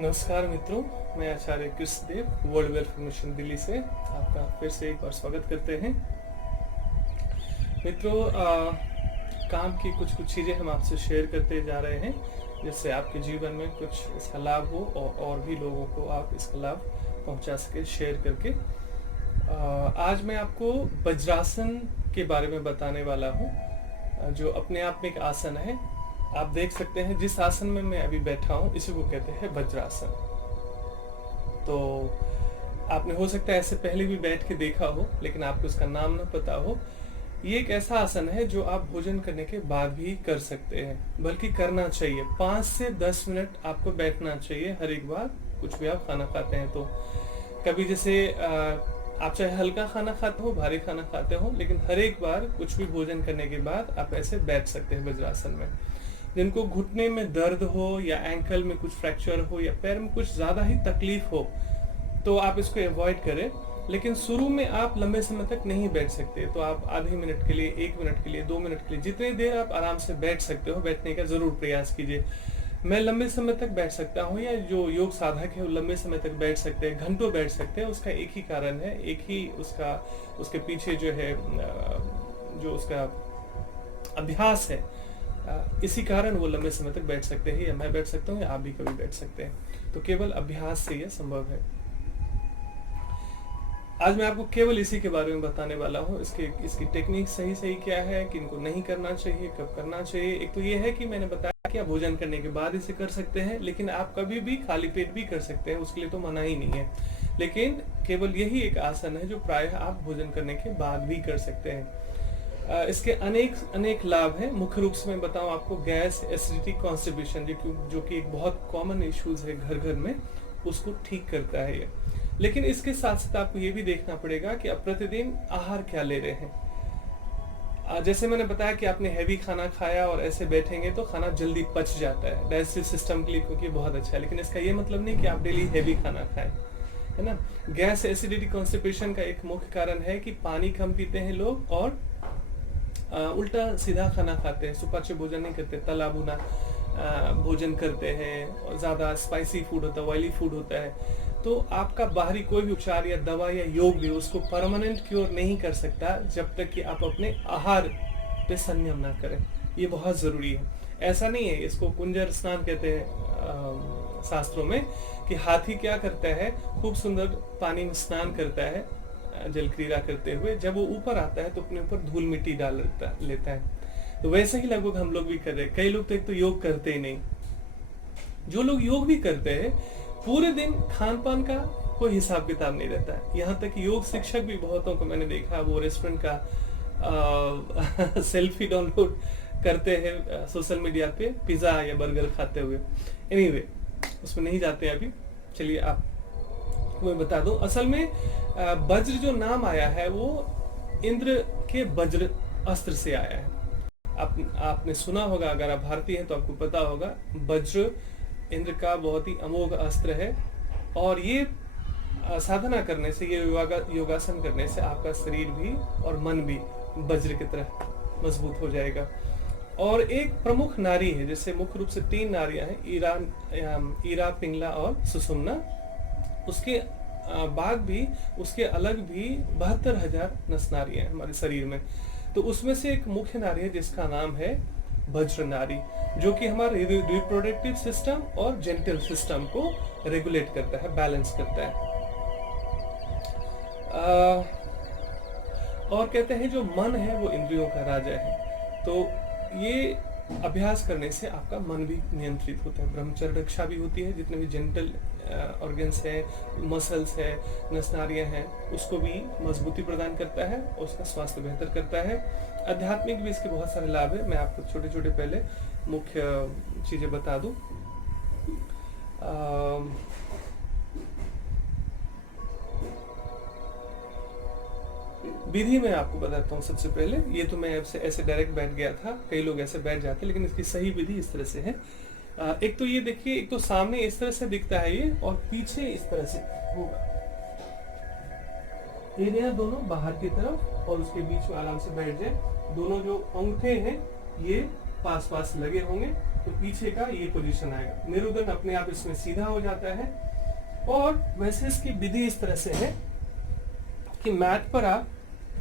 नमस्कार मित्रों, मैं Acharya Krishnadev world welfare mission Delhi से आपका फिर से एक बार स्वागत करते हैं। मित्रों, काम की कुछ चीज़ें हम आपसे शेयर करते जा रहे हैं जिससे आपके जीवन में कुछ इसका लाभ हो और भी लोगों को आप इसका लाभ पहुंचा सके शेयर करके। आज मैं आपको वज्रासन के बारे में बताने वाला हूं, जो अपने आप में एक आसन है। आप देख सकते हैं जिस आसन में मैं अभी बैठा हूं इसी को कहते हैं वज्रासन। तो आपने हो सकता है ऐसे पहले भी बैठ के देखा हो लेकिन आपको इसका नाम ना पता हो। ये एक ऐसा आसन है जो आप भोजन करने के बाद भी कर सकते हैं, बल्कि करना चाहिए। 5 से 10 मिनट आपको बैठना चाहिए हर एक बार, कुछ भी आप खाना खाते हैं तो। कभी जैसे आप चाहे हल्का खाना खाते हो, भारी खाना खाते हो, लेकिन हर एक बार कुछ भी भोजन करने के बाद आप ऐसे बैठ सकते हैं वज्रासन में। जिनको घुटने में दर्द हो या एंकल में कुछ फ्रैक्चर हो या पैर में कुछ ज्यादा ही तकलीफ हो तो आप इसको अवॉइड करें। लेकिन शुरू में आप लंबे समय तक नहीं बैठ सकते, तो आप आधे मिनट के लिए, 1 मिनट के लिए, 2 मिनट के लिए, जितनी देर आप आराम से बैठ सकते हो बैठने का जरूर प्रयास कीजिए। मैं लंबे समय तक बैठ सकता हूँ, या जो योग साधक है वो लंबे समय तक बैठ सकते हैं, घंटों बैठ सकते हैं। उसका एक ही कारण है, एक ही उसके पीछे जो है, जो उसका अभ्यास है, इसी कारण वो लंबे समय तक बैठ सकते हैं। या मैं बैठ सकता हूँ या आप भी कभी बैठ सकते हैं। तो केवल अभ्यास से यह संभव है। आज मैं आपको केवल इसी के बारे में बताने वाला हूँ। इसकी टेक्निक सही क्या है, कि इनको नहीं करना चाहिए, कब करना चाहिए। एक तो ये है कि मैंने बताया कि आप भोजन करने के बाद इसे कर सकते हैं, लेकिन आप कभी भी खाली पेट भी कर सकते हैं, उसके लिए तो मना ही नहीं है। लेकिन केवल यही एक आसन है जो प्रायः आप भोजन करने के बाद भी कर सकते हैं। इसके अनेक लाभ हैं। मुख्य रूप से मैं बताऊं आपको, गैस, एसिडिटी, कॉन्स्टिपेशन, जो कि एक बहुत कॉमन इश्यूज है घर घर में, उसको ठीक करता है ये। लेकिन इसके साथ साथ आपको ये भी देखना पड़ेगा कि आप प्रतिदिन आहार क्या ले रहे हैं। जैसे मैंने बताया कि आपने हैवी खाना खाया और ऐसे बैठेंगे तो खाना जल्दी पच जाता है डाइजेस्टिव सिस्टम के लिए, क्योंकि बहुत अच्छा है। लेकिन इसका ये मतलब नहीं कि आप डेली हैवी खाना खाएं, है ना। गैस, एसिडिटी, कॉन्स्टिपेशन का एक मुख्य कारण है कि पानी कम पीते हैं लोग और उल्टा सीधा खाना खाते हैं, सुपाच्य भोजन नहीं करते, तला भुना भोजन करते हैं, और ज्यादा स्पाइसी फूड होता है, ऑयली फूड होता है। तो आपका बाहरी कोई भी उपचार या दवा या योग भी उसको परमानेंट क्योर नहीं कर सकता जब तक कि आप अपने आहार पे संयम ना करें। ये बहुत जरूरी है। ऐसा नहीं है, इसको कुंजर स्नान कहते हैं शास्त्रों में, कि हाथी क्या करता है, खूब सुंदर पानी में स्नान करता है जल क्रीड़ा करते हुए, जब वो ऊपर आता है तो अपने ऊपर धूल मिट्टी डाल लेता है। तो वैसे ही लगभग हम लोग भी कर रहे हैं। कई लोग तो एक तो योग करते ही नहीं। जो लोग योग भी करते हैं, पूरे दिन खान पान का कोई हिसाब किताब नहीं रहता है। यहाँ तक योग शिक्षक भी बहुतों को मैंने देखा, वो रेस्टोरेंट का सेल्फी डाउनलोड करते हैं सोशल मीडिया पे, पिज्जा या बर्गर खाते हुए। एनीवे, उसमें नहीं जाते अभी। चलिए आप मैं बता दूं, असल में वज्र जो नाम आया है वो इंद्र के वज्र अस्त्र से आया है। आपने सुना होगा, अगर आप भारतीय हैं तो आपको पता होगा, वज्र इंद्र का बहुत ही अमोघ अस्त्र है। और ये साधना करने से, ये योगासन करने से आपका शरीर भी और मन भी वज्र की तरह मजबूत हो जाएगा। और एक प्रमुख नारी है, जैसे मुख्य रूप से 3 नारियां हैं, ईरा, पिंगला और सुषुम्ना। उसके बाद भी, उसके अलग भी 72,000 नस नारियां हैं हमारे शरीर में। तो उसमें से एक मुख्य नारी है जिसका नाम है वज्र नारी, जो कि हमारे रिप्रोडक्टिव सिस्टम और जेनिटल सिस्टम को रेगुलेट करता है, बैलेंस करता है। और कहते हैं जो मन है वो इंद्रियों का राजा है। तो ये अभ्यास करने से आपका मन भी नियंत्रित होता है, ब्रह्मचर्य रक्षा भी होती है। जितने भी जेनिटल ऑर्गन्स है, मसल्स है, नस नाड़ियां हैं, उसको भी मजबूती प्रदान करता है और उसका स्वास्थ्य बेहतर करता है। आध्यात्मिक भी इसके बहुत सारे लाभ है। मैं आपको छोटे छोटे पहले मुख्य चीजें बता दूं। विधि में आपको बताता हूँ। सबसे पहले, ये तो मैं ऐसे डायरेक्ट बैठ गया था, कई लोग ऐसे बैठ जाते, लेकिन इसकी सही विधि इस तरह से है। एक तो ये देखिए, एक तो सामने इस तरह से दिखता है ये, और पीछे इस तरह से होगा। एरिया दोनों बाहर की तरफ, और उसके बीच में आराम से बैठ जाए। दोनों जो अंगूठे हैं ये पास पास लगे होंगे, तो पीछे का ये पोजीशन आएगा, मेरुदंड अपने आप इसमें सीधा हो जाता है। और वैसे इसकी विधि इस तरह से है कि मैट पर आप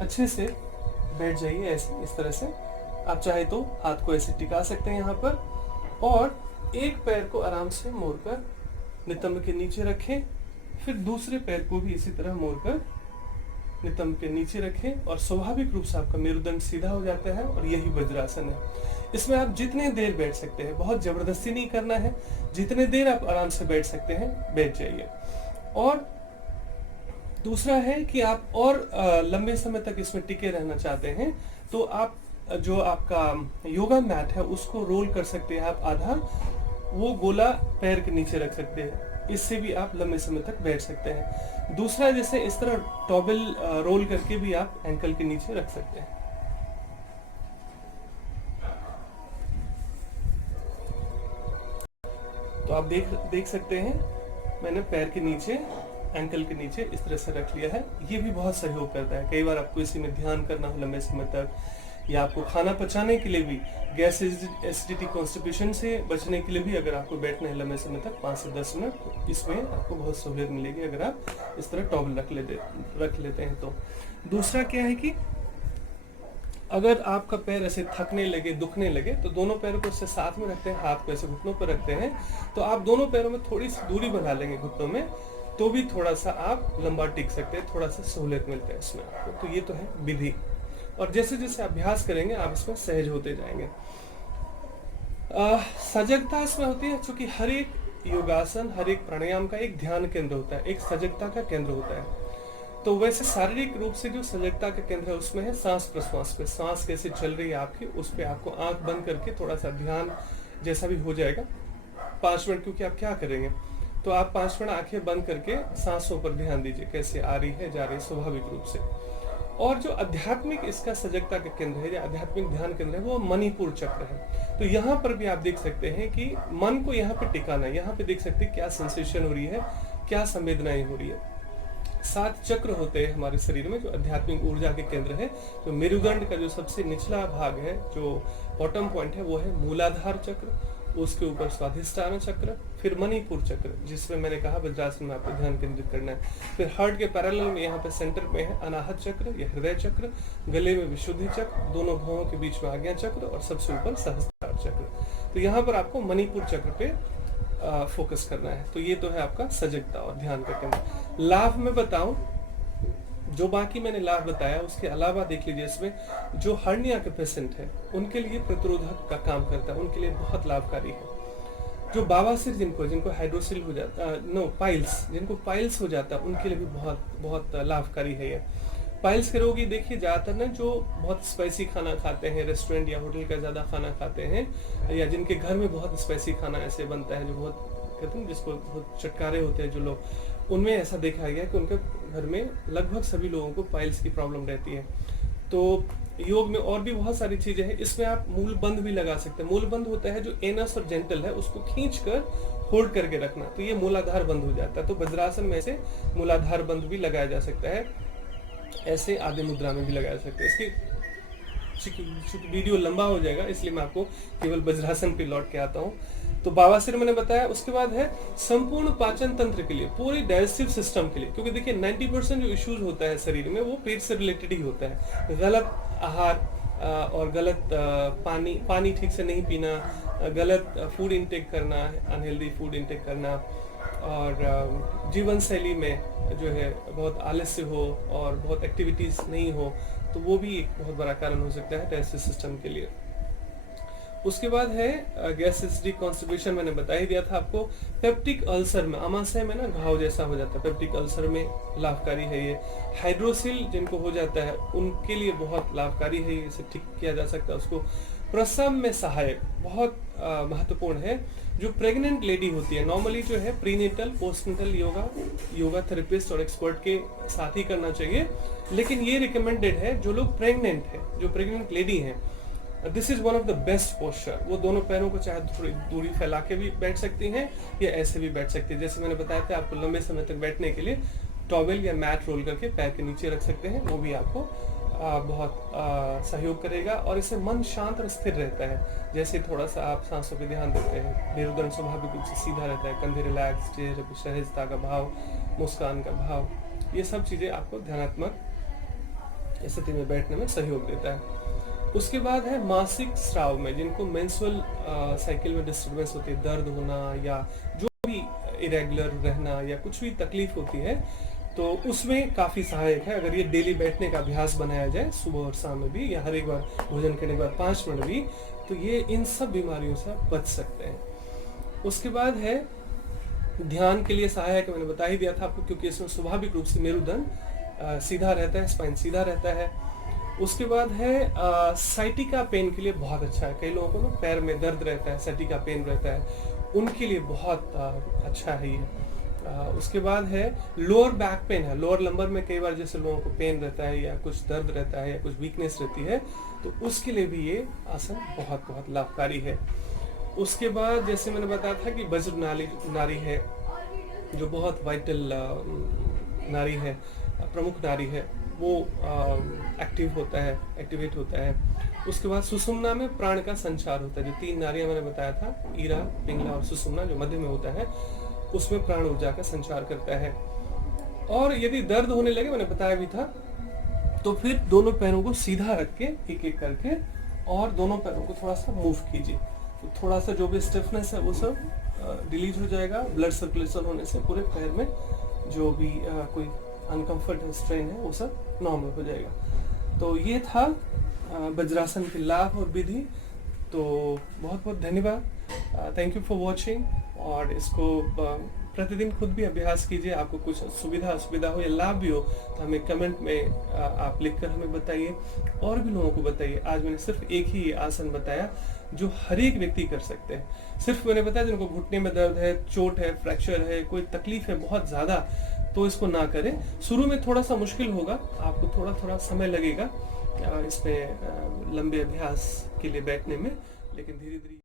अच्छे से बैठ जाइए, ऐसे इस तरह से। आप चाहे तो हाथ को ऐसे टिका सकते हैं यहाँ पर, और एक पैर को आराम से मोड़कर नितंब के नीचे रखें, फिर दूसरे पैर को भी इसी तरह मोड़कर नितंब के नीचे रखें, और स्वाभाविक रूप से आपका मेरुदंड सीधा हो जाता है। और यही वज्रासन है। इसमें आप जितने देर बैठ सकते हैं, बहुत जबरदस्ती नहीं करना है, जितने देर आप आराम से बैठ सकते हैं बैठ जाइए। और दूसरा है कि आप और लंबे समय तक इसमें टिके रहना चाहते हैं तो आप जो आपका योगा मैट है उसको रोल कर सकते हैं, आप आधा वो गोला पैर के नीचे रख सकते हैं, इससे भी आप लंबे समय तक बैठ सकते हैं। दूसरा, जैसे इस तरह टॉवेल रोल करके भी आप एंकल के नीचे रख सकते हैं। तो आप देख सकते हैं मैंने पैर के नीचे, एंकल के नीचे इस तरह से रख लिया है। ये भी बहुत सहयोग करता है। कई बार आपको इसी में ध्यान करना हो लंबे समय तक, या आपको खाना पचाने के लिए भी, गैस एसिडिटी कॉन्स्टिपेशन से बचने के लिए भी अगर आपको बैठना है लंबे समय तक 5 से 10 मिनट, तो इसमें आपको बहुत सहूलियत मिलेगी अगर आप इस तरह टॉवेल रख लेते हैं तो। दूसरा क्या है कि अगर आपका पैर ऐसे थकने लगे, दुखने लगे, तो दोनों पैरों को इससे साथ में रखते हैं, हाथ को ऐसे घुटनों पर रखते हैं, तो आप दोनों पैरों में थोड़ी सी दूरी बना लेंगे घुटनों में, तो भी थोड़ा सा आप लंबा टिक सकते हैं, थोड़ा सा सहूलियत मिलता है इसमें आपको। तो ये तो है विधि, और जैसे जैसे अभ्यास करेंगे आप इसमें सहज होते जाएंगे। सजगता इसमें होती है, क्योंकि हर एक योगासन, हर एक प्राणायाम का एक ध्यान केंद्र होता है, एक सजगता का केंद्र होता है। तो वैसे शारीरिक रूप से जो सजगता का केंद्र है उसमें है सांस प्रश्वास पे, सांस कैसे चल रही है आपकी, उस पे आपको आंख बंद करके थोड़ा सा ध्यान जैसा भी हो जाएगा 5 मिनट, क्योंकि आप क्या करेंगे, तो आप 5 मिनट आंखें बंद करके सांसों पर ध्यान दीजिए, कैसे आ रही है जा रही है स्वाभाविक रूप से। और जो आध्यात्मिक इसका सजगता का केंद्र है, या आध्यात्मिक ध्यान केंद्र है, वो मणिपुर चक्र है। तो यहाँ पर भी आप देख सकते हैं कि मन को यहाँ पे टिकाना है, यहाँ पे देख सकते हैं क्या सेंसेशन हो रही है, क्या संवेदनाएं हो रही है। 7 चक्र होते हैं हमारे शरीर में जो आध्यात्मिक ऊर्जा के केंद्र है। तो मेरुदंड का जो सबसे निचला भाग है, जो बॉटम पॉइंट है, वो है मूलाधार चक्र, उसके ऊपर स्वाधिष्ठान चक्र, फिर मणिपुर चक्र, जिसमें मैंने कहा वज्रासन में आपको ध्यान केंद्रित करना है। फिर हार्ट के पैरेलल में यहाँ पे सेंटर में है अनाहत चक्र या हृदय चक्र, गले में विशुद्धि चक्र, दोनों भुवों के बीच में आज्ञा चक्र, और सबसे ऊपर सहस्त्रार चक्र। तो यहाँ पर आपको मणिपुर चक्र पे फोकस करना है। तो ये तो है आपका सजगता और ध्यान का केंद्र। लाभ में बताऊं, जो बाकी मैंने लाभ बताया उसके अलावा देख लीजिए, इसमें जो हर्निया के पेशेंट है उनके लिए प्रतिरोधक का काम करता है, उनके लिए बहुत लाभकारी है। जो बवासीर जिनको हाइड्रोसिल हो जाता, पाइल्स, जिनको पाइल्स हो जाता है, उनके लिए भी बहुत बहुत लाभकारी है ये। पाइल्स के रोगी देखिए ज्यादातर ना जो बहुत स्पाइसी खाना खाते हैं, रेस्टोरेंट या होटल का ज्यादा खाना खाते हैं, या जिनके घर में बहुत स्पाइसी खाना ऐसे बनता है, जो बहुत कहते हैं जिसको बहुत चटकारे होते हैं जो लोग, उनमें ऐसा देखा गया कि उनके घर में लगभग सभी लोगों को पाइल्स की प्रॉब्लम रहती है। तो योग में और भी बहुत सारी चीजें हैं, इसमें आप मूल बंध भी लगा सकते हैं। मूल बंध होता है जो एनस और जेंटल है उसको खींच कर होल्ड करके रखना, तो ये मूलाधार बंध हो जाता है। तो वज्रासन में से मूलाधार बंध भी लगाया जा सकता है, ऐसे आदि मुद्रा में भी लगाया जा सकता है। इसकी वीडियो लंबा हो जाएगा, इसलिए मैं आपको केवल वज्रासन पे लौट के आता हूँ। तो बवासीर मैंने बताया, उसके बाद है संपूर्ण पाचन तंत्र के लिए, पूरी डाइजेस्टिव सिस्टम के लिए, क्योंकि देखिए 90% जो इश्यूज होता है शरीर में वो पेट से रिलेटेड ही होता है। गलत आहार और गलत पानी ठीक से नहीं पीना, गलत फूड इंटेक करना, अनहेल्दी फूड इंटेक करना, और जीवन शैली में जो है बहुत आलस्य हो और बहुत एक्टिविटीज नहीं हो, तो वो भी एक बहुत बड़ा कारण हो सकता है डाइजेस्टिव सिस्टम के लिए। उसके बाद है गैस एसिडिटी कॉन्स्टिपेशन, मैंने बता ही दिया था आपको। पेप्टिक अल्सर में, आमाशय में ना घाव जैसा हो जाता है, पेप्टिक अल्सर में लाभकारी है ये। हाइड्रोसिल जिनको हो जाता है उनके लिए बहुत लाभकारी है, इसे ठीक किया जा सकता है उसको। प्रसव में सहायक, बहुत महत्वपूर्ण है। जो प्रेग्नेंट लेडी होती है, नॉर्मली जो है प्रीनेटल पोस्टनेटल योगा थेरेपिस्ट और एक्सपर्ट के साथ ही करना चाहिए, लेकिन ये रिकमेंडेड है जो लोग प्रेग्नेंट है, जो प्रेग्नेंट लेडी है, this is one of the best posture. वो दोनों पैरों को चाहे थोड़ी दूरी फैला के भी बैठ सकती हैं या ऐसे भी बैठ सकती है। जैसे मैंने बताया था, आपको लंबे समय तक बैठने के लिए टॉवेल या मैट रोल करके पैर के नीचे रख सकते हैं, वो भी आपको बहुत सहयोग करेगा और इससे मन शांत और स्थिर रहता है। जैसे थोड़ा सा आप सांसों पे ध्यान देते हैं, मेरुदंड स्वाभाविक रूप से सीधा रहता है, कंधे रिलैक्स, चेहरे पे सहजता का भाव, मुस्कान का भाव, ये सब चीज़ें आपको ध्यानात्मक स्थिति में बैठने में सहयोग देता है। उसके बाद है मासिक स्राव में, जिनको मेंस्ट्रुअल साइकिल में डिस्टर्बेंस होती है, दर्द होना या जो भी इरेगुलर रहना या कुछ भी तकलीफ होती है, तो उसमें काफ़ी सहायक है अगर ये डेली बैठने का अभ्यास बनाया जाए, सुबह और शाम में भी या हर एक बार भोजन करने के बाद 5 मिनट भी, तो ये इन सब बीमारियों से आप बच सकते हैं। उसके बाद है ध्यान के लिए सहायक, मैंने बता ही दिया था आपको, क्योंकि इसमें स्वाभाविक रूप से मेरुदंड सीधा रहता है, स्पाइन सीधा रहता है। उसके बाद है साइटिका पेन के लिए बहुत अच्छा है। कई लोगों को ना पैर में दर्द रहता है, साइटिका पेन रहता है, उनके लिए बहुत अच्छा है ये। उसके बाद है लोअर बैक पेन है, लोअर लंबर में कई बार जैसे लोगों को पेन रहता है या कुछ दर्द रहता है या कुछ वीकनेस रहती है, तो उसके लिए भी ये आसन बहुत बहुत लाभकारी है। उसके बाद जैसे मैंने बताया था कि वज्र नारी है, जो बहुत वाइटल नारी है, प्रमुख नारी है, वो एक्टिव होता है, एक्टिवेट होता है। उसके बाद सुषुम्ना में प्राण का संचार होता है, जो 3 नाड़ियां मैंने बताया था, ईरा, पिंगला और सुषुम्ना, जो मध्य में होता है, उसमें प्राण ऊर्जा का संचार करता है। और यदि दर्द होने लगे, मैंने बताया भी था, तो फिर दोनों पैरों को सीधा रख के एक एक करके और दोनों पैरों को थोड़ा सा मूव कीजिए, तो थोड़ा सा जो भी स्टिफनेस है वो सब रिलीज हो जाएगा। ब्लड सर्कुलेशन होने से पूरे पैर में जो भी कोई अनकंफर्ट स्ट्रेन है वो सब नॉर्मल हो जाएगा। तो ये था वज्रासन के लाभ और विधि। तो बहुत बहुत धन्यवाद, थैंक यू फॉर वॉचिंग। और इसको प्रतिदिन खुद भी अभ्यास कीजिए। आपको कुछ सुविधा असुविधा हो या लाभ भी हो तो हमें कमेंट में आप लिखकर हमें बताइए, और भी लोगों को बताइए। आज मैंने सिर्फ एक ही आसन बताया जो हर एक व्यक्ति कर सकते हैं। सिर्फ मैंने बताया जिनको घुटने में दर्द है, चोट है, फ्रैक्चर है, कोई तकलीफ है बहुत ज़्यादा, तो इसको ना करें। शुरू में थोड़ा सा मुश्किल होगा, आपको थोड़ा थोड़ा समय लगेगा इसमें लंबे अभ्यास के लिए बैठने में, लेकिन धीरे धीरे